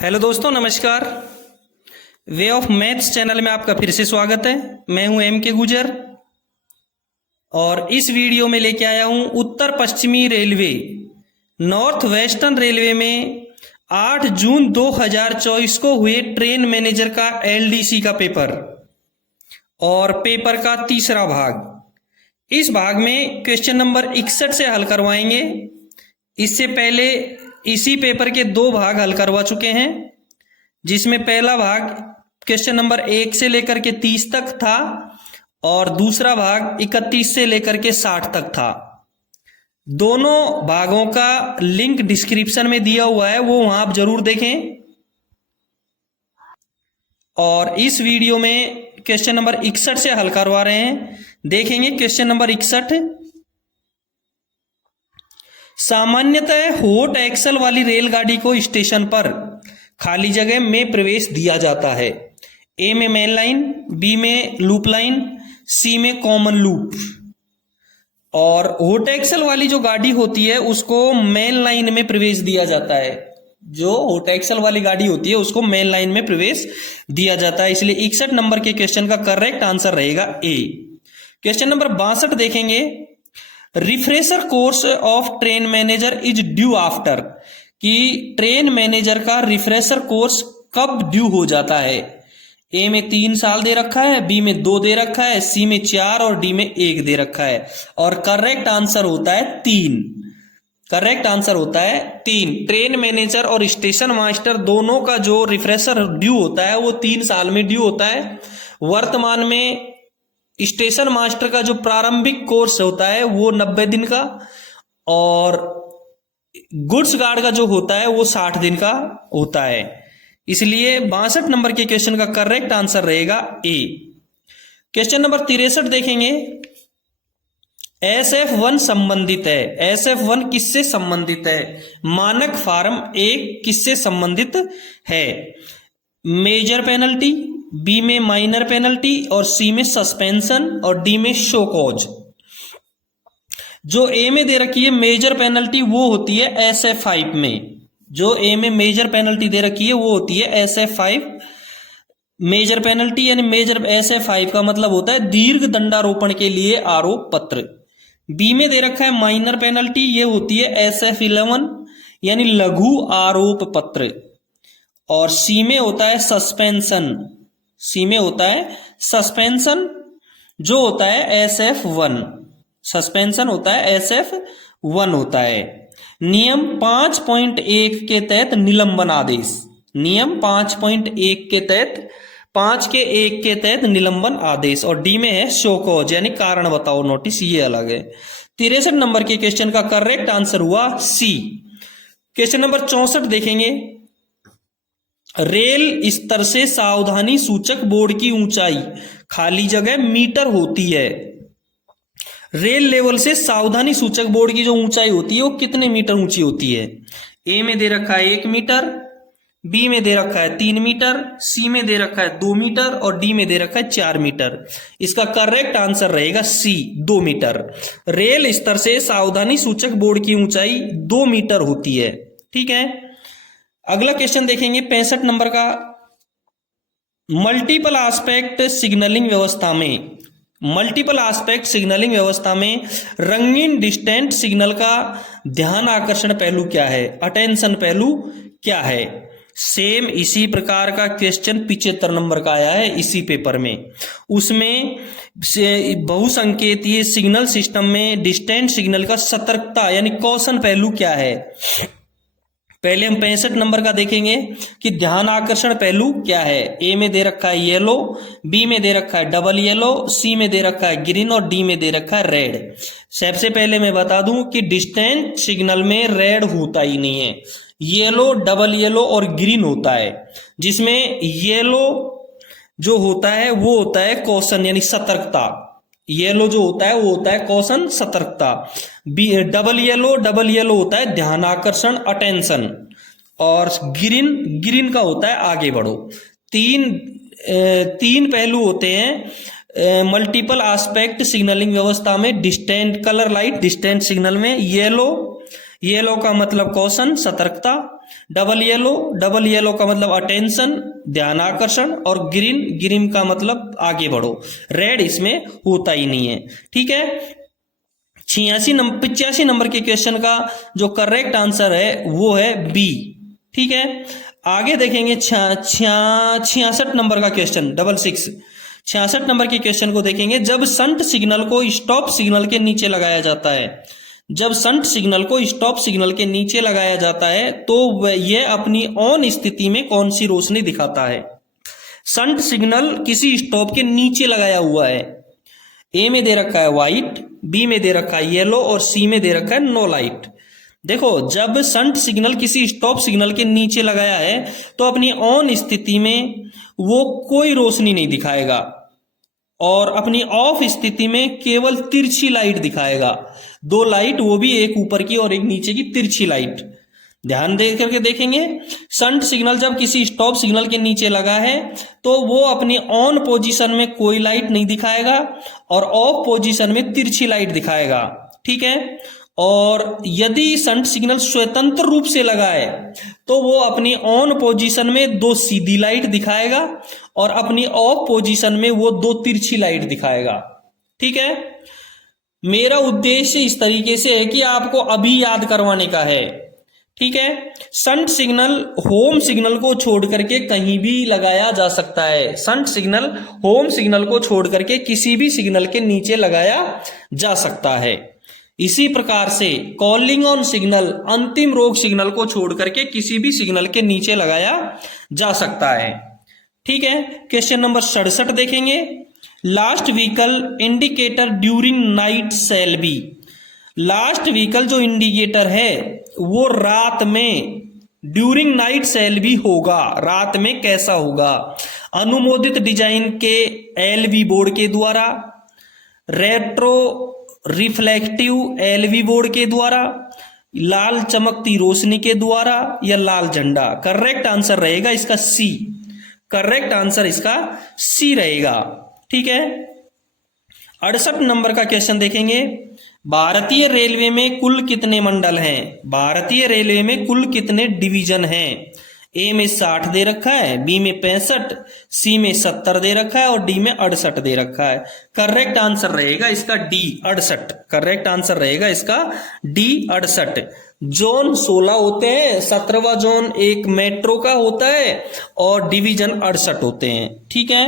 Hello दोस्तों, नमस्कार। Way of maths channel में आपका फिर से स्वागत है। मैं हूं एम के गुजर और इस वीडियो में लेके आया हूं उत्तर पश्चिमी रेलवे नॉर्थ वेस्टर्न रेलवे में 8 जून 2024 को हुए ट्रेन मैनेजर का एलडीसी का पेपर और पेपर का तीसरा भाग। इस भाग में क्वेश्चन नंबर 61 से हल करवाएंगे। इससे पहले इसी पेपर के दो भाग हल करवा चुके हैं, जिसमें पहला भाग क्वेश्चन नंबर 1 से लेकर के 30 तक था और दूसरा भाग 31 से लेकर के 60 तक था। दोनों भागों का लिंक डिस्क्रिप्शन में दिया हुआ है, वो वहां आप जरूर देखें। और इस वीडियो में क्वेश्चन नंबर 61 से हल करवा रहे हैं। देखेंगे क्वेश्चन नंबर 61। सामान्यतः हॉट एक्सल वाली रेलगाड़ी को स्टेशन पर खाली जगह में प्रवेश दिया जाता है। ए में मेन लाइन, बी में लूप लाइन, सी में कॉमन लूप। और हॉट एक्सल वाली जो गाड़ी होती है उसको मेन लाइन में प्रवेश दिया जाता है। जो हॉट एक्सल वाली गाड़ी होती है उसको मेन लाइन में प्रवेश दिया जाता है। इसलिए 61 नंबर के क्वेश्चन का करेक्ट आंसर रहेगा ए। क्वेश्चन नंबर 62 देखेंगे। Refresher course of train manager is due after, कि ट्रेन मैनेजर का रिफ्रेशर कोर्स कब ड्यू हो जाता है। ए में 3 साल दे रखा है, बी में 2 दे रखा है, सी में 4 और डी में 1 दे रखा है। और करेक्ट आंसर होता है 3। करेक्ट आंसर होता है 3। ट्रेन मैनेजर और स्टेशन मास्टर दोनों का जो रिफ्रेशर ड्यू होता है वो 3 साल में ड्यू होता है। वर्तमान में स्टेशन मास्टर का जो प्रारंभिक कोर्स होता है वो 90 दिन का और गुड्स गार्ड का जो होता है वो 60 दिन का होता है। इसलिए 62 नंबर के क्वेश्चन का करेक्ट आंसर रहेगा ए। क्वेश्चन नंबर 63 देखेंगे। SF1 संबंधित है। SF1 किससे संबंधित है? मानक फार्म 1 किससे संबंधित है? मेजर पेनल्टी, बी में माइनर पेनल्टी और सी में सस्पेंशन और डी में शो कॉज। जो ए में दे रखी है मेजर पेनल्टी वो होती है SF5 में। जो ए में मेजर पेनल्टी दे रखी है वो होती है SF5 मेजर पेनल्टी, यानी मेजर SF5 का मतलब होता है दीर्घ दंडारोपण के लिए आरोप पत्र। बी में दे रखा है माइनर पेनल्टी, ये होती है SF11 यानी लघु आरोप पत्र। और सी में होता है सस्पेंशन। सी में होता है सस्पेंशन जो होता है SF1। सस्पेंशन होता है SF1 होता है। नियम 5.1 के तहत निलंबन आदेश। नियम 5.1 के तहत 5 के 1 के तहत निलंबन आदेश। और डी में है शो कॉज यानी कारण बताओ नोटिस, ये अलग है। 63 नंबर के क्वेश्चन का करेक्ट आंसर हुआ सी। क्वेश्चन नंबर 64 देखेंगे। रेल स्तर से सावधानी सूचक बोर्ड की ऊंचाई खाली जगह मीटर होती है। रेल लेवल से सावधानी सूचक बोर्ड की जो ऊंचाई होती है वो कितने मीटर ऊंची होती है? ए में दे रखा है 1 मीटर, बी में दे रखा है 3 मीटर, सी में दे रखा है 2 मीटर और डी में दे रखा है 4 मीटर। इसका करेक्ट आंसर रहेगा सी, 2 मीटर। रेल स्तर से सावधानी सूचक बोर्ड की ऊंचाई 2 मीटर होती है। ठीक है, अगला क्वेश्चन देखेंगे 65 नंबर का। मल्टीपल एस्पेक्ट सिग्नलिंग व्यवस्था में, मल्टीपल एस्पेक्ट सिग्नलिंग व्यवस्था में रंगीन डिस्टेंट सिग्नल का ध्यान आकर्षण पहलू क्या है? अटेंशन पहलू क्या है? सेम इसी प्रकार का क्वेश्चन 75 नंबर का आया है इसी पेपर में। उसमें बहुसंकेतीय सिग्नल सिस्टम में डिस्टेंट सिग्नल का सतर्कता यानी कॉशन पहलू क्या है? पहले हम 65 नंबर का देखेंगे कि ध्यान आकर्षण पहलू क्या है। ए में दे रखा है येलो, बी में दे रखा है डबल येलो, सी में दे रखा है ग्रीन और डी में दे रखा है रेड। सबसे पहले मैं बता दूं कि डिस्टेंट सिग्नल में रेड होता ही नहीं है, येलो, डबल येलो और ग्रीन होता है। जिसमें येलो जो होता है वो होता है कॉशन यानी सतर्कता। येलो जो होता है वो होता है कॉशन, सतर्कता। डबल येलो होता है ध्यान आकर्षण, अटेंशन। और ग्रीन का होता है आगे बढ़ो। तीन पहलू होते हैं मल्टीपल एस्पेक्ट सिग्नलिंग व्यवस्था में। Distant colour light distant signal में येलो का मतलब कॉशन, सतर्कता। डबल येलो का मतलब अटेंशन, ध्यान आकर्षण, और ग्रीन, ग्रीन का मतलब आगे बढ़ो। रेड इसमें होता ही नहीं है। ठीक है, 85 नंबर के क्वेश्चन का जो करेक्ट आंसर है वो है बी। ठीक है, आगे देखेंगे 66 नंबर का क्वेश्चन, 66 नंबर के क्वेश्चन को देखेंगे। जब संट सिग्नल को स्टॉप सिग्नल के नीचे लगाया जाता है, जब संट सिग्नल को स्टॉप सिग्नल के नीचे लगाया जाता है तो यह अपनी ऑन स्थिति में कौन सी रोशनी दिखाता है? संट सिग्नल किसी स्टॉप के नीचे लगाया हुआ है। ए में दे रखा है व्हाइट, बी में दे रखा है येलो और सी में दे रखा है नो लाइट। देखो, जब संट सिग्नल किसी स्टॉप सिग्नल के नीचे लगाया है तो अपनी ऑन स्थिति में वो कोई रोशनी नहीं दिखाएगा और अपनी ऑफ स्थिति में केवल तिरछी लाइट दिखाएगा। दो लाइट, वो भी एक ऊपर की और एक नीचे की तिरछी लाइट। ध्यान दे करके देखेंगे, संट सिग्नल जब किसी स्टॉप सिग्नल के नीचे लगा है तो वो अपनी ऑन पोजीशन में कोई लाइट नहीं दिखाएगा और ऑफ पोजीशन में तिरछी लाइट दिखाएगा। ठीक है, और यदि संट सिग्नल स्वतंत्र रूप से लगा है तो वो अपनी ऑन पोजीशन में दो सीधी लाइट दिखाएगा और अपनी ऑफ पोजीशन में वो दो तिरछी लाइट दिखाएगा। ठीक है, मेरा उद्देश्य इस तरीके से है कि आपको अभी याद करवाने का है। ठीक है, संट सिग्नल होम सिग्नल को छोड़ करके कहीं भी लगाया जा सकता है। संट सिग्नल होम सिग्नल को छोड़ करके किसी भी सिग्नल के नीचे लगाया जा सकता है। इसी प्रकार से कॉलिंग ऑन सिग्नल अंतिम रोग सिग्नल को छोड़ करके किसी भी सिग्नल के नीचे लगाया जा सकता है। ठीक है, क्वेश्चन नंबर 67 देखेंगे। Last vehicle indicator during night shall be. Last vehicle जो इंडिकेटर है वो रात में ड्यूरिंग नाइट शैल बी होगा। रात में कैसा होगा? अनुमोदित डिजाइन के एलवी बोर्ड के द्वारा, रेट्रो रिफ्लेक्टिव एलवी बोर्ड के द्वारा, लाल चमकती रोशनी के द्वारा या लाल झंडा। करेक्ट आंसर रहेगा इसका सी। करेक्ट आंसर इसका सी रहेगा। ठीक है, 68 नंबर का क्वेश्चन देखेंगे। भारतीय रेलवे में कुल कितने मंडल हैं? भारतीय रेलवे में कुल कितने डिवीजन हैं? ए में 60 दे रखा है, बी में 65, सी में 70 दे रखा है और डी में 68 दे रखा है। करेक्ट आंसर रहेगा इसका डी 68। करेक्ट आंसर रहेगा इसका डी 68। जोन 16 होते हैं, 17वां जोन एक मेट्रो का होता है और डिवीजन 68 होते हैं। ठीक है,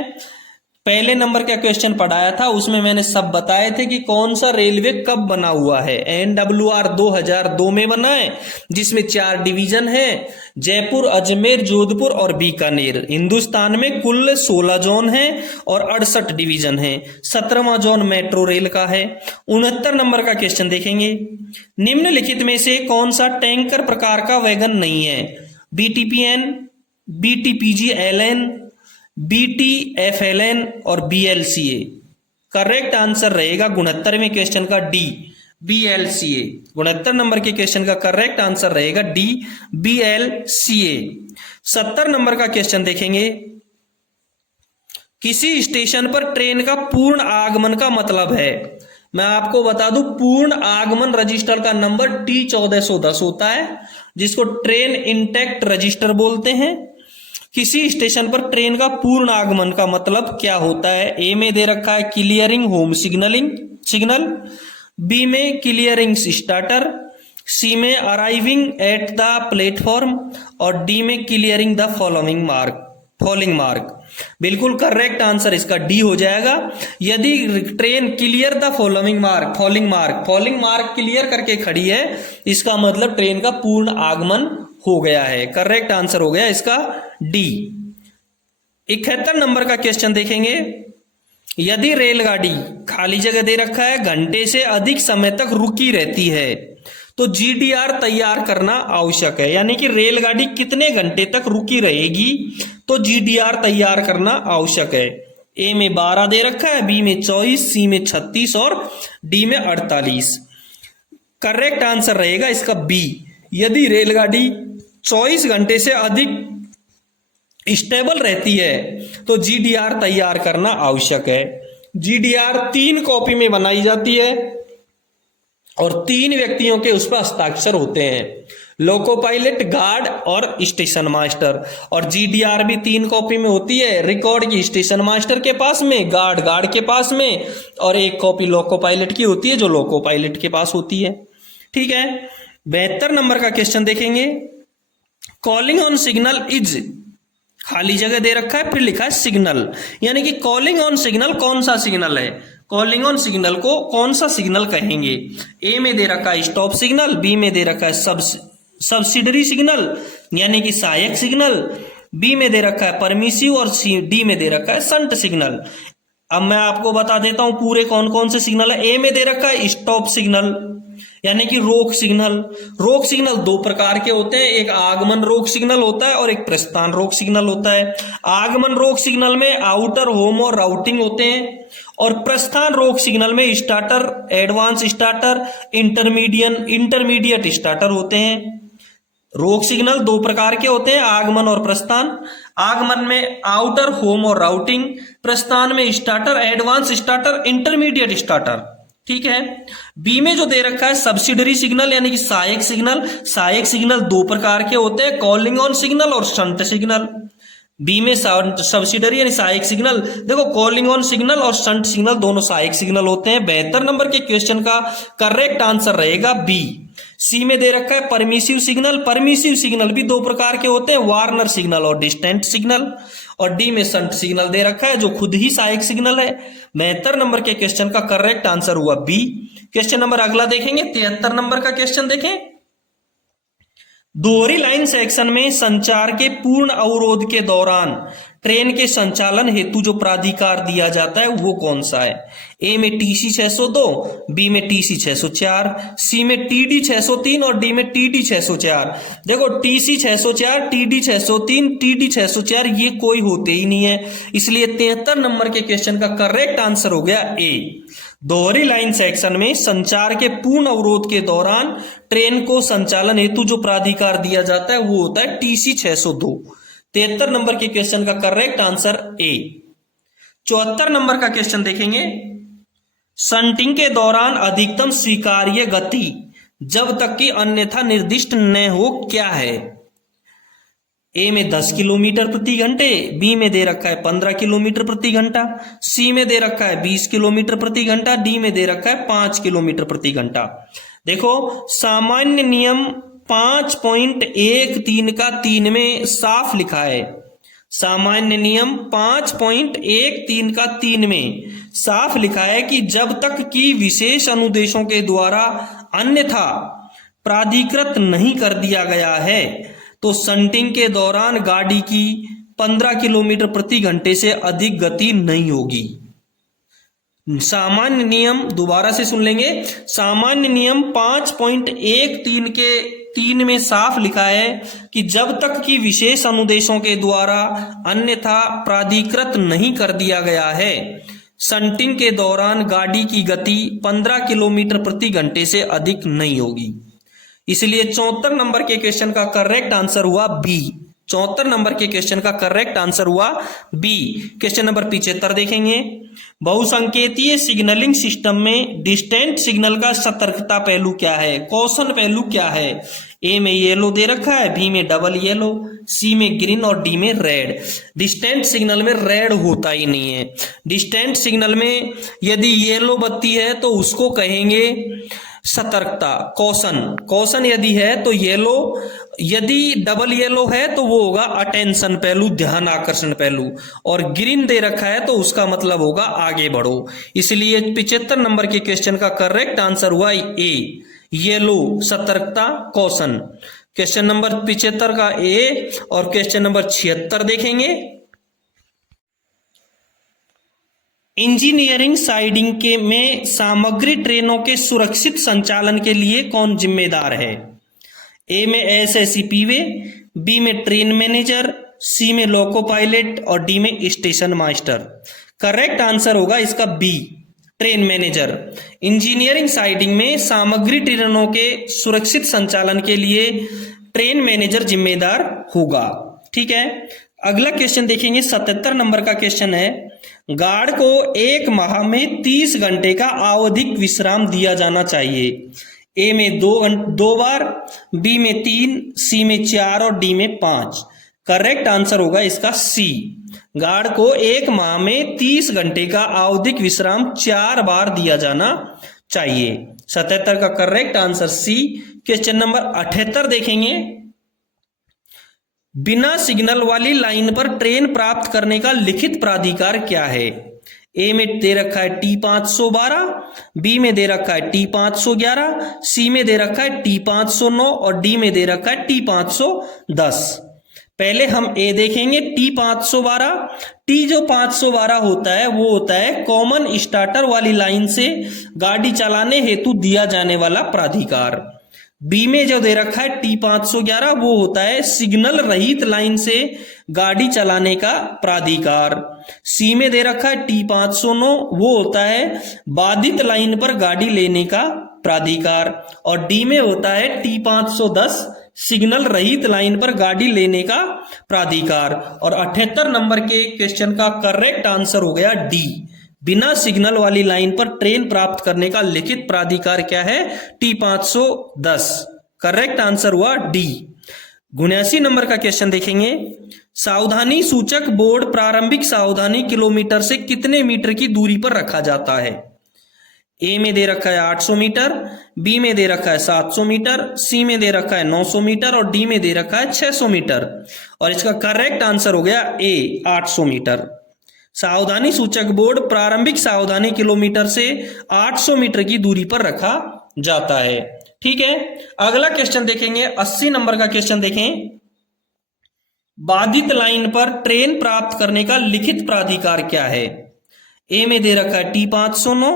पहले नंबर का क्वेश्चन पढ़ाया था उसमें मैंने सब बताए थे कि कौन सा रेलवे कब बना हुआ है। NWR 2002 में बना है जिसमें 4 डिवीजन है, जयपुर, अजमेर, जोधपुर और बीकानेर। हिंदुस्तान में कुल 16 जोन है और 68 डिवीजन है। 17वां जोन मेट्रो रेल का है। 69 नंबर का क्वेश्चन देखेंगे। निम्नलिखित में से कौन सा टैंकर प्रकार का वैगन नहीं है? BTPN, BTPGLN, BTFLN और BLCA। करेक्ट आंसर रहेगा 69वें क्वेश्चन का डी BLCA। 69 नंबर के क्वेश्चन का करेक्ट आंसर रहेगा डी BLCA। 70 नंबर का क्वेश्चन देखेंगे। किसी स्टेशन पर ट्रेन का पूर्ण आगमन का मतलब है? मैं आपको बता दूं, पूर्ण आगमन रजिस्टर का नंबर T1410 होता है जिसको ट्रेन इंटेक्ट रजिस्टर बोलते हैं। किसी स्टेशन पर ट्रेन का पूर्ण आगमन का मतलब क्या होता है? ए में दे रखा है क्लियरिंग होम सिग्नल, बी में क्लियरिंग स्टार्टर, सी में अराइविंग एट द प्लेटफॉर्म और डी में क्लियरिंग द फॉलोइंग मार्क। बिल्कुल करेक्ट आंसर इसका डी हो जाएगा। यदि train clear the following mark clear करके खड़ी है इसका मतलब ट्रेन का पूर्ण आगमन हो गया है। करेक्ट आंसर हो गया इसका डी। 71 नंबर का क्वेश्चन देखेंगे। यदि रेलगाड़ी, खाली जगह दे रखा है, घंटे से अधिक समय तक रुकी रहती है तो GDR तैयार करना आवश्यक है। यानी कि रेलगाड़ी कितने घंटे तक रुकी रहेगी तो GDR तैयार करना आवश्यक है। ए में 12 दे रखा है, बी में 24, सी में 36 और डी में 48। करेक्ट आंसर रहेगा इसका बी। यदि रेलगाड़ी 24 घंटे से अधिक स्टेबल रहती है तो GDR तैयार करना आवश्यक है। GDR 3 कॉपी में बनाई जाती है। और 3 व्यक्तियों के उस पर हस्ताक्षर होते हैं, लोको पायलट, गार्ड और स्टेशन मास्टर। और जीडीआर भी 3 कॉपी में होती है, रिकॉर्ड की स्टेशन मास्टर के पास में, गार्ड के पास में, और 1 कॉपी लोको पायलट की होती है जो लोको पायलट के पास होती है। ठीक है, 72 नंबर का क्वेश्चन देखेंगे। कॉलिंग ऑन सिग्नल इज, खाली जगह दे रखा है, फिर लिखा है सिग्नल, यानी कि कॉलिंग ऑन सिग्नल कौन सा सिग्नल है, कॉलिंग ऑन सिग्नल को कौन सा सिग्नल कहेंगे। ए में दे रखा है स्टॉप सिग्नल, बी में दे रखा है सब्सिडरी सिग्नल यानी कि सहायक सिग्नल, बी में दे रखा है परमिसिव, और डी में दे रखा है संट सिग्नल। अब मैं आपको बता देता हूं पूरे कौन कौन से सिग्नल है। ए में दे रखा है स्टॉप सिग्नल यानी कि रोक सिग्नल। रोक सिग्नल 2 प्रकार के होते हैं, एक आगमन रोक सिग्नल होता है और एक प्रस्थान रोक सिग्नल होता है। आगमन रोक सिग्नल में आउटर, होम और राउटिंग होते हैं, और प्रस्थान रोक सिग्नल में starter, advance starter, intermediate starter होते हैं। रोक सिग्नल 2 प्रकार के होते हैं, आगमन और प्रस्थान। आगमन में आउटर, होम और राउटिंग, प्रस्थान में starter, advance starter, intermediate starter. ठीक है, बी में जो दे रखा है सब्सिडरी सिग्नल यानी कि सहायक सिग्नल। सहायक सिग्नल 2 प्रकार के होते हैं, कॉलिंग ऑन सिग्नल और शंट सिग्नल। बी में सब्सिडरी यानी सहायक सिग्नल, देखो कॉलिंग ऑन सिग्नल और शंट सिग्नल दोनों सहायक सिग्नल होते हैं। 72 नंबर के क्वेश्चन का करेक्ट आंसर रहेगा बी। सी में दे रखा है परमिसिव सिग्नल। परमिसिव सिग्नल भी 2 प्रकार के होते हैं, वार्नर सिग्नल और डिस्टेंट सिग्नल। और डी में शंट सिग्नल दे रखा है जो खुद ही सहायक सिग्नल है। 72 नंबर के क्वेश्चन का करेक्ट आंसर हुआ बी। क्वेश्चन नंबर अगला देखेंगे, 73 नंबर का क्वेश्चन देखें। दोहरी लाइन सेक्शन में संचार के पूर्ण अवरोध के दौरान ट्रेन के संचालन हेतु जो प्राधिकार दिया जाता है वो कौन सा है। ए में टीसी 602, बी में टीसी 604, सी में टीडी 603 और डी में टीडी 604। देखो टीसी 604, टीडी 603, टीडी 604 ये कोई होते ही नहीं है, इसलिए 73 नंबर के क्वेश्चन का करेक्ट आंसर हो गया ए। दोहरी लाइन सेक्शन में संचार के पूर्ण अवरोध के दौरान ट्रेन को संचालन हेतु जो प्राधिकार दिया जाता है वो होता है टीसी 602। 73 नंबर के क्वेश्चन का करेक्ट आंसर ए। 74 नंबर का क्वेश्चन देखेंगे। शंटिंग के दौरान अधिकतम स्वीकार्य गति जब तक कि अन्यथा निर्दिष्ट न हो क्या है। ए में 10 किलोमीटर प्रति घंटे, बी में दे रखा है 15 किलोमीटर प्रति घंटा, सी में दे रखा है 20 किलोमीटर प्रति घंटा, डी में दे रखा है 5 किलोमीटर प्रति घंटा। देखो सामान्य नियम 5.13 का 3 में साफ लिखा है, सामान्य नियम 5.13 का 3 में साफ लिखा है कि जब तक कि विशेष अनुदेशों के द्वारा अन्यथा प्राधिकृत नहीं कर दिया गया है तो शंटिंग के दौरान गाड़ी की 15 किलोमीटर प्रति घंटे से अधिक गति नहीं होगी। सामान्य नियम दोबारा से सुन लेंगे, सामान्य नियम 5.13 के 3 में साफ लिखा है कि जब तक कि विशेष अनुदेशों के द्वारा अन्यथा प्राधिकृत नहीं कर दिया गया है शंटिंग के दौरान गाड़ी की गति 15 किलोमीटर प्रति घंटे से अधिक नहीं होगी। इसलिए 74 नंबर के क्वेश्चन का करेक्ट आंसर हुआ बी। 74 नंबर के क्वेश्चन का करेक्ट आंसर हुआ बी। क्वेश्चन नंबर 75 देखेंगे। बहुसंकेतीय सिग्नलिंग सिस्टम में डिस्टेंट सिग्नल का सतर्कता पहलू क्या है, कौशन पहलू क्या है। ए में येलो दे रखा है, बी में डबल येलो, सी में ग्रीन और डी में रेड। डिस्टेंट सिग्नल में रेड होता ही नहीं है। डिस्टेंट सिग्नल में यदि येलो बत्ती है तो उसको कहेंगे सतर्कता, कौशन। कौशन यदि है तो येलो, यदि डबल येलो है तो वो होगा अटेंशन पहलू, ध्यान आकर्षण पहलू, और ग्रीन दे रखा है तो उसका मतलब होगा आगे बढ़ो। इसलिए 75 नंबर के क्वेश्चन का करेक्ट आंसर हुआ ए, येलो, सतर्कता, कौशन। क्वेश्चन नंबर 75 का ए। और क्वेश्चन नंबर 76 देखेंगे। इंजीनियरिंग साइडिंग के में सामग्री ट्रेनों के सुरक्षित संचालन के लिए कौन जिम्मेदार है। ए में एएसएससी वे, बी में ट्रेन मैनेजर, सी में लोको पायलट और डी में स्टेशन मास्टर। करेक्ट आंसर होगा इसका B, train manager. Engineering siding में सामग्री ट्रेनों के सुरक्षित संचालन के लिए ट्रेन मैनेजर जिम्मेदार होगा। ठीक है, अगला क्वेश्चन देखेंगे। 77 नंबर का क्वेश्चन है। गार्ड को एक माह में 30 घंटे का आवधिक विश्राम दिया जाना चाहिए। ए में 2 बार, बी में 3, सी में 4 और डी में 5। करेक्ट आंसर होगा इसका सी। गार्ड को एक माह में 30 घंटे का आवधिक विश्राम 4 बार दिया जाना चाहिए। 77 का correct answer C. Question number 78 देखेंगे। बिना सिग्नल वाली लाइन पर ट्रेन प्राप्त करने का लिखित प्राधिकार क्या है? ए में दे रखा है T512, बी में दे रखा है T511, सी में दे रखा है T509 और डी में दे रखा है T510। पहले हम ए देखेंगे। T512, टी जो 512 होता है वो होता है कॉमन स्टार्टर वाली लाइन से गाड़ी चलाने हेतु दिया जाने वाला प्राधिकार। बी में जो दे रखा है T511 वो होता है सिग्नल रहित लाइन से गाड़ी चलाने का प्राधिकार। सी में दे रखा है T509 वो होता है बाधित लाइन पर गाड़ी लेने का प्राधिकार। और डी में होता है T510 सिग्नल रहित लाइन पर गाड़ी लेने का प्राधिकार। और 78 नंबर के क्वेश्चन का करेक्ट आंसर हो गया डी। बिना सिग्नल वाली लाइन पर ट्रेन प्राप्त करने का लिखित प्राधिकार क्या है? T510। करेक्ट आंसर हुआ डी। 79 नंबर का क्वेश्चन देखेंगे। सावधानी सूचक बोर्ड प्रारंभिक सावधानी किलोमीटर से कितने मीटर की दूरी पर रखा जाता है? ए में दे रखा है 800 मीटर, बी में दे रखा है 700 मीटर, सी में दे रखा है 900 मीटर और डी में दे रखा है 600 मीटर। और इसका करेक्ट आंसर हो गया ए 800 मीटर। सावधानी सूचक बोर्ड प्रारंभिक सावधानी किलोमीटर से 800 मीटर की दूरी पर रखा जाता है। ठीक है, अगला क्वेश्चन देखेंगे। 80 नंबर का क्वेश्चन देखें। बाधित लाइन पर ट्रेन प्राप्त करने का लिखित प्राधिकार क्या है? ए में दे रखा है T509,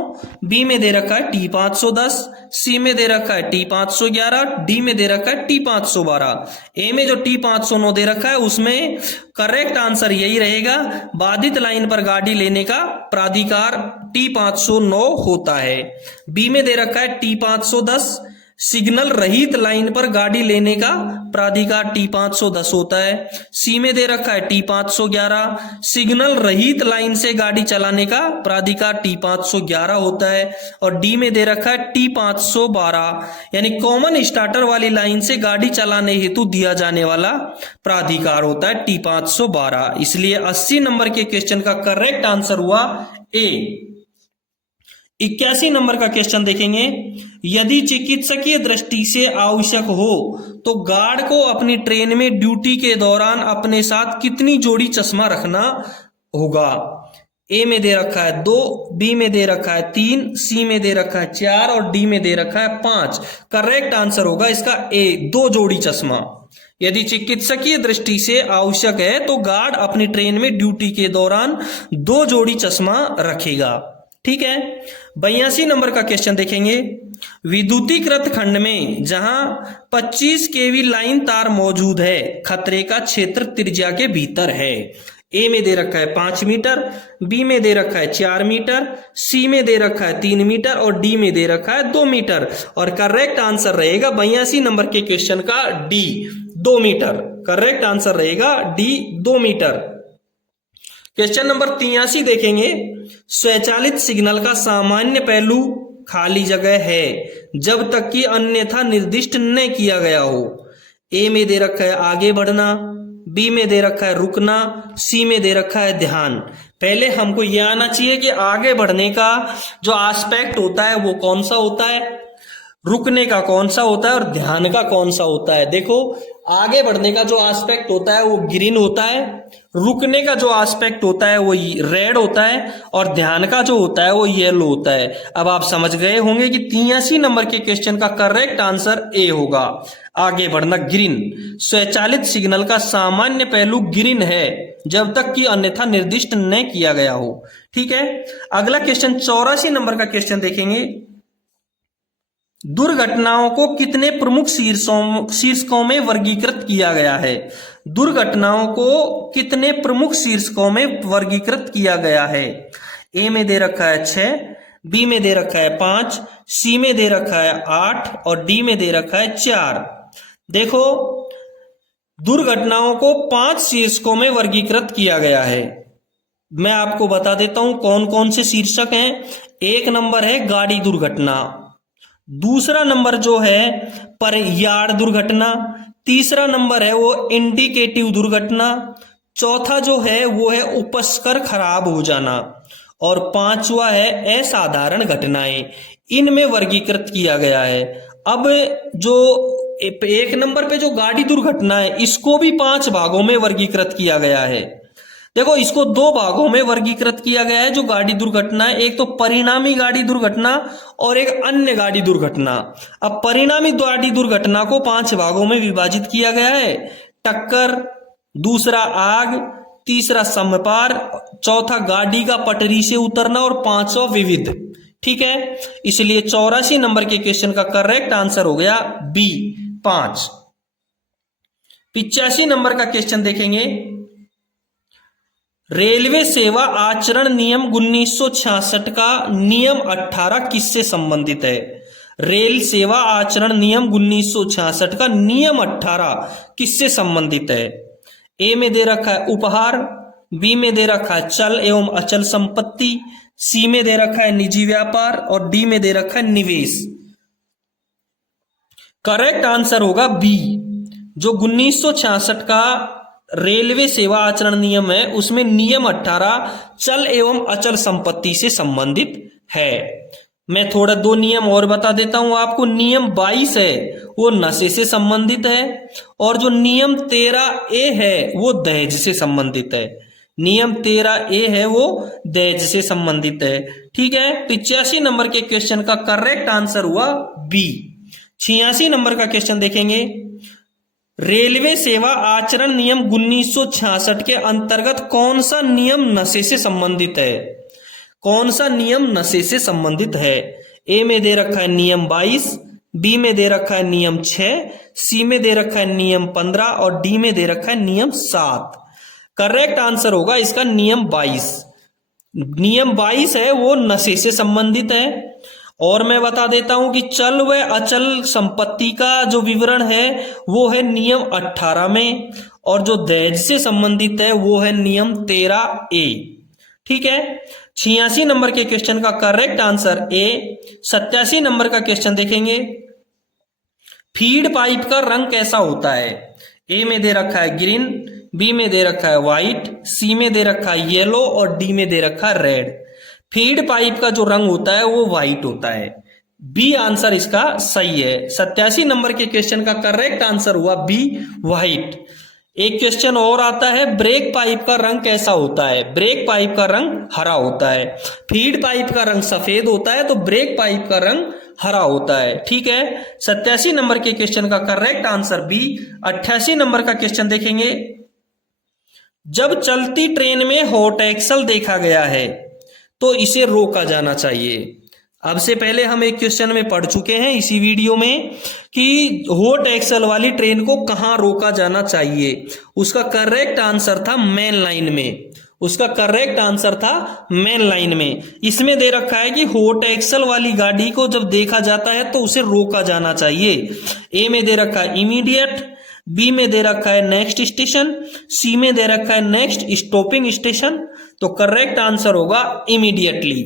बी में दे रखा है T510, सी में दे रखा है T511, डी में दे रखा है T512। ए में जो T509 दे रखा है उसमें करेक्ट आंसर यही रहेगा, बाधित लाइन पर गाड़ी लेने का प्राधिकार T509 होता है। बी में दे रखा है T510 सिग्नल रहित लाइन पर गाड़ी लेने का प्राधिकार T510 होता है। सी में दे रखा है T511 सिग्नल रहित लाइन से गाड़ी चलाने का प्राधिकार T511 होता है। और डी में दे रखा है T512 यानी कॉमन स्टार्टर वाली लाइन से गाड़ी चलाने हेतु दिया जाने वाला प्राधिकार होता है T512। इसलिए 80 नंबर के क्वेश्चन का करेक्ट आंसर हुआ ए। 81 नंबर का क्वेश्चन देखेंगे। यदि चिकित्सकीय दृष्टि से आवश्यक हो तो गार्ड को अपनी ट्रेन में ड्यूटी के दौरान अपने साथ कितनी जोड़ी चश्मा रखना होगा? ए में दे रखा है 2, बी में दे रखा है 3, सी में दे रखा है 4 और डी में दे रखा है 5। करेक्ट आंसर होगा इसका ए 2 जोड़ी चश्मा। यदि चिकित्सकीय दृष्टि से आवश्यक है तो गार्ड अपनी ट्रेन में ड्यूटी के दौरान 2 जोड़ी चश्मा रखेगा। ठीक है, 82 नंबर का क्वेश्चन देखेंगे। विद्युतीकृत खंड में जहां 25 केवी लाइन तार मौजूद है खतरे का क्षेत्र त्रिज्या के भीतर है। ए में दे रखा है 5 मीटर, बी में दे रखा है 4 मीटर, सी में दे रखा है 3 मीटर और डी में दे रखा है 2 मीटर। और करेक्ट आंसर रहेगा 82 नंबर के क्वेश्चन का डी 2 मीटर। करेक्ट आंसर रहेगा डी 2 मीटर। क्वेश्चन नंबर 83 देखेंगे। स्वचालित सिग्नल का सामान्य पहलू खाली जगह है जब तक कि अन्यथा निर्दिष्ट न किया गया हो। ए में दे रखा है आगे बढ़ना, बी में दे रखा है रुकना, सी में दे रखा है ध्यान। पहले हमको यह आना चाहिए कि आगे बढ़ने का जो एस्पेक्ट होता है वो कौन सा होता है, रुकने का कौन सा होता है और ध्यान का कौन सा होता है। देखो, आगे बढ़ने का जो एस्पेक्ट होता है वो ग्रीन होता है, रुकने का जो एस्पेक्ट होता है वो रेड होता है और ध्यान का जो होता है वो येलो होता है। अब आप समझ गए होंगे कि 83 नंबर के क्वेश्चन का करेक्ट आंसर ए होगा, आगे बढ़ना ग्रीन। स्वचालित सिग्नल का सामान्य पहलू ग्रीन है जब तक कि अन्यथा निर्दिष्ट न किया गया हो। ठीक है, अगला क्वेश्चन 84 नंबर का क्वेश्चन देखेंगे। दुर्घटनाओं को कितने प्रमुख शीर्षकों में वर्गीकृत किया गया है? दुर्घटनाओं को कितने प्रमुख शीर्षकों में वर्गीकृत किया गया है? ए में दे रखा है 6, बी में दे रखा है 5, सी में दे रखा है 8 और डी में दे रखा है 4। देखो, दुर्घटनाओं को 5 शीर्षकों में वर्गीकृत किया गया है। मैं आपको बता देता हूं कौन कौन से शीर्षक हैं। एक नंबर है गाड़ी दुर्घटना, दूसरा नंबर जो है पर यार्ड दुर्घटना, तीसरा नंबर है वो इंडिकेटिव दुर्घटना, चौथा जो है वो है उपस्कर खराब हो जाना, और पांचवा है असाधारण घटनाएं। इनमें वर्गीकृत किया गया है। अब जो एक नंबर पे जो गाड़ी दुर्घटना है, इसको भी 5 भागों में वर्गीकृत किया गया है। देखो, इसको 2 भागों में वर्गीकृत किया गया है जो गाड़ी दुर्घटना है, एक तो परिणामी गाड़ी दुर्घटना और एक अन्य गाड़ी दुर्घटना। अब परिणामी गाड़ी दुर्घटना को 5 भागों में विभाजित किया गया है। टक्कर, दूसरा आग, तीसरा समपार, चौथा गाड़ी का पटरी से उतरना और पांचवा विविध। ठीक है, इसलिए 84 नंबर के क्वेश्चन का करेक्ट आंसर हो गया बी 5। 85 नंबर का क्वेश्चन देखेंगे। रेलवे सेवा आचरण नियम 1966 का नियम 18 किससे संबंधित है? रेल सेवा आचरण नियम 1966 का नियम 18 किससे संबंधित है? ए में दे रखा है उपहार, बी में दे रखा है चल एवं अचल संपत्ति, सी में दे रखा है निजी व्यापार और डी में दे रखा है निवेश। करेक्ट आंसर होगा बी। जो 1966 का रेलवे सेवा आचरण नियम है उसमें नियम 18 चल एवं अचल संपत्ति से संबंधित है। मैं थोड़ा 2 नियम और बता देता हूं आपको। नियम 22 है वो नशे से संबंधित है, और जो नियम 13A है वो दहेज से संबंधित है। नियम 13A है वो दहेज से संबंधित है। ठीक है, 85 नंबर के क्वेश्चन का करेक्ट आंसर हुआ बी। 86 नंबर का क्वेश्चन देखेंगे। रेलवे सेवा आचरण नियम 1966 के अंतर्गत कौन सा नियम नशे से संबंधित है? कौन सा नियम नशे से संबंधित है? ए में दे रखा है नियम 22, बी में दे रखा है नियम 6, सी में दे रखा है नियम 15 और डी में दे रखा है नियम 7। करेक्ट आंसर होगा इसका नियम 22। नियम 22 है वो नशे से संबंधित है। और मैं बता देता हूं कि चल व अचल संपत्ति का जो विवरण है वो है नियम 18 में, और जो दहेज से संबंधित है वो है नियम 13A। ठीक है, 86 नंबर के क्वेश्चन का करेक्ट आंसर ए। 87 नंबर का क्वेश्चन देखेंगे। फीड पाइप का रंग कैसा होता है? ए में दे रखा है ग्रीन, बी में दे रखा है व्हाइट, सी में दे रखा है येलो और डी में दे रखा है रेड। फीड पाइप का जो रंग होता है वो व्हाइट होता है। बी आंसर इसका सही है। 87 नंबर के क्वेश्चन का करेक्ट आंसर हुआ बी व्हाइट। एक क्वेश्चन और आता है, ब्रेक पाइप का रंग कैसा होता है? ब्रेक पाइप का रंग हरा होता है। फीड पाइप का रंग सफेद होता है तो ब्रेक पाइप का रंग हरा होता है। ठीक है, 87 नंबर के क्वेश्चन का करेक्ट आंसर बी। 88 नंबर का क्वेश्चन देखेंगे। जब चलती ट्रेन में हॉट एक्सल देखा गया है तो इसे रोका जाना चाहिए। अब से पहले हम एक क्वेश्चन में पढ़ चुके हैं इसी वीडियो में कि हॉट एक्सल वाली ट्रेन को कहां रोका जाना चाहिए। उसका करेक्ट आंसर था मेन लाइन में। उसका करेक्ट आंसर था मेन लाइन में। इसमें दे रखा है कि हॉट एक्सल वाली गाड़ी को जब देखा जाता है तो उसे रोका जाना चाहिए। ए में दे रखा है इमीडिएट, बी में दे रखा है नेक्स्ट स्टेशन, सी में दे रखा है नेक्स्ट स्टॉपिंग स्टेशन। तो करेक्ट आंसर होगा इमीडिएटली।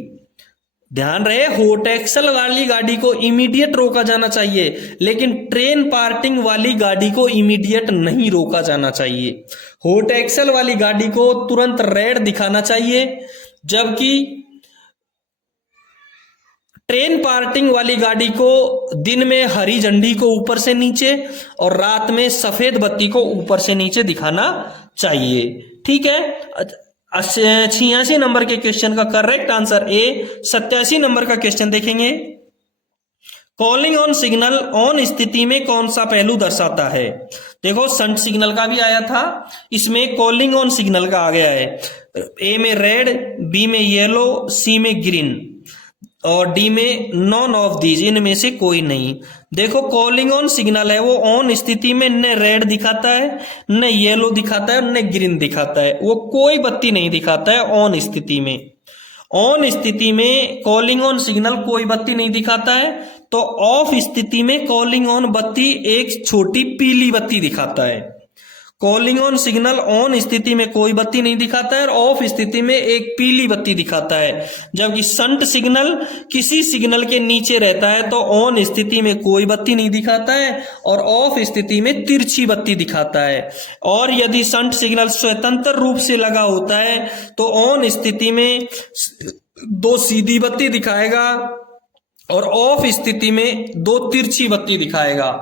ध्यान रहे, हॉट एक्सल वाली गाड़ी को इमीडिएट रोका जाना चाहिए, लेकिन ट्रेन पार्टिंग वाली गाड़ी को इमीडिएट नहीं रोका जाना चाहिए। हॉट एक्सल वाली गाड़ी को तुरंत रेड दिखाना चाहिए, जबकि ट्रेन पार्टिंग वाली गाड़ी को दिन में हरी झंडी को ऊपर से नीचे और रात में सफेद बत्ती को ऊपर से नीचे दिखाना चाहिए। ठीक है, 86 नंबर के क्वेश्चन का करेक्ट आंसर ए। 87 नंबर का क्वेश्चन देखेंगे। कॉलिंग ऑन सिग्नल ऑन स्थिति में कौन सा पहलू दर्शाता है? देखो, संट सिग्नल का भी आया था, इसमें कॉलिंग ऑन सिग्नल का आ गया है। ए में रेड, बी में येलो, सी में ग्रीन और डी में नॉन ऑफ दीज, इनमें से कोई नहीं। देखो, कॉलिंग ऑन सिग्नल है वो ऑन स्थिति में न रेड दिखाता है, न येलो दिखाता है, न ग्रीन दिखाता है। वो कोई बत्ती नहीं दिखाता है ऑन स्थिति में। ऑन स्थिति में कॉलिंग ऑन सिग्नल कोई बत्ती नहीं दिखाता है, तो ऑफ स्थिति में कॉलिंग ऑन बत्ती एक छोटी पीली बत्ती दिखाता है। कॉलिंग ऑन सिग्नल ऑन स्थिति में कोई बत्ती नहीं दिखाता है और ऑफ स्थिति में एक पीली बत्ती दिखाता है। जबकि संट सिग्नल किसी सिग्नल के नीचे रहता है तो ऑन स्थिति में कोई बत्ती नहीं दिखाता है और ऑफ स्थिति में तिरछी बत्ती दिखाता है। और यदि संट सिग्नल स्वतंत्र रूप से लगा होता है तो ऑन स्थिति में दो सीधी बत्ती दिखाएगा और ऑफ स्थिति में दो तिरछी बत्ती दिखाएगा।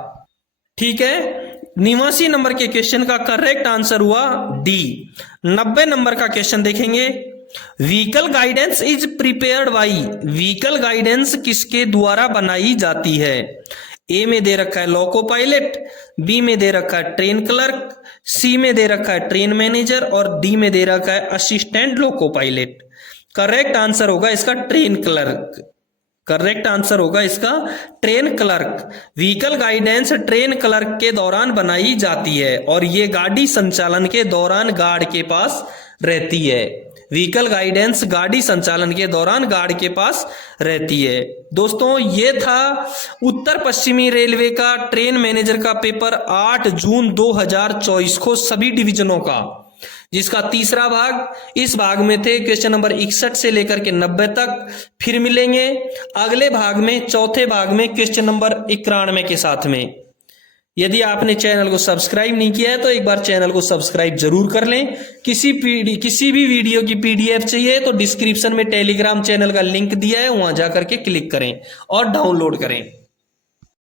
ठीक है, 89 नंबर के क्वेश्चन का करेक्ट आंसर हुआ डी। 90 नंबर का क्वेश्चन देखेंगे। Vehicle guidance is prepared by, vehicle guidance किसके द्वारा बनाई जाती है? ए में दे रखा है लोको पायलट, बी में दे रखा है ट्रेन क्लर्क, सी में दे रखा है ट्रेन मैनेजर और डी में दे रखा है assistant loco pilot. Correct answer होगा इसका ट्रेन क्लर्क। करेक्ट आंसर होगा इसका train clerk. Vehicle guidance train clerk के दौरान बनाई जाती है और ये गाड़ी संचालन के दौरान गार्ड के पास रहती है। व्हीकल गाइडेंस गाड़ी संचालन के दौरान गार्ड के पास रहती है। दोस्तों ये था उत्तर पश्चिमी रेलवे का ट्रेन मैनेजर का पेपर 8 जून 2024 को सभी डिवीजनों का, जिसका तीसरा भाग इस भाग में थे क्वेश्चन नंबर 61 से लेकर के 90 तक। फिर मिलेंगे अगले भाग में, चौथे भाग में क्वेश्चन नंबर 91 के साथ में। यदि आपने चैनल को सब्सक्राइब नहीं किया है तो एक बार चैनल को सब्सक्राइब जरूर कर लें। किसी भी वीडियो की पीडीएफ चाहिए तो डिस्क्रिप्शन में टेलीग्राम चैनल का लिंक दिया है, वहां जाकर के क्लिक करें और डाउनलोड करें।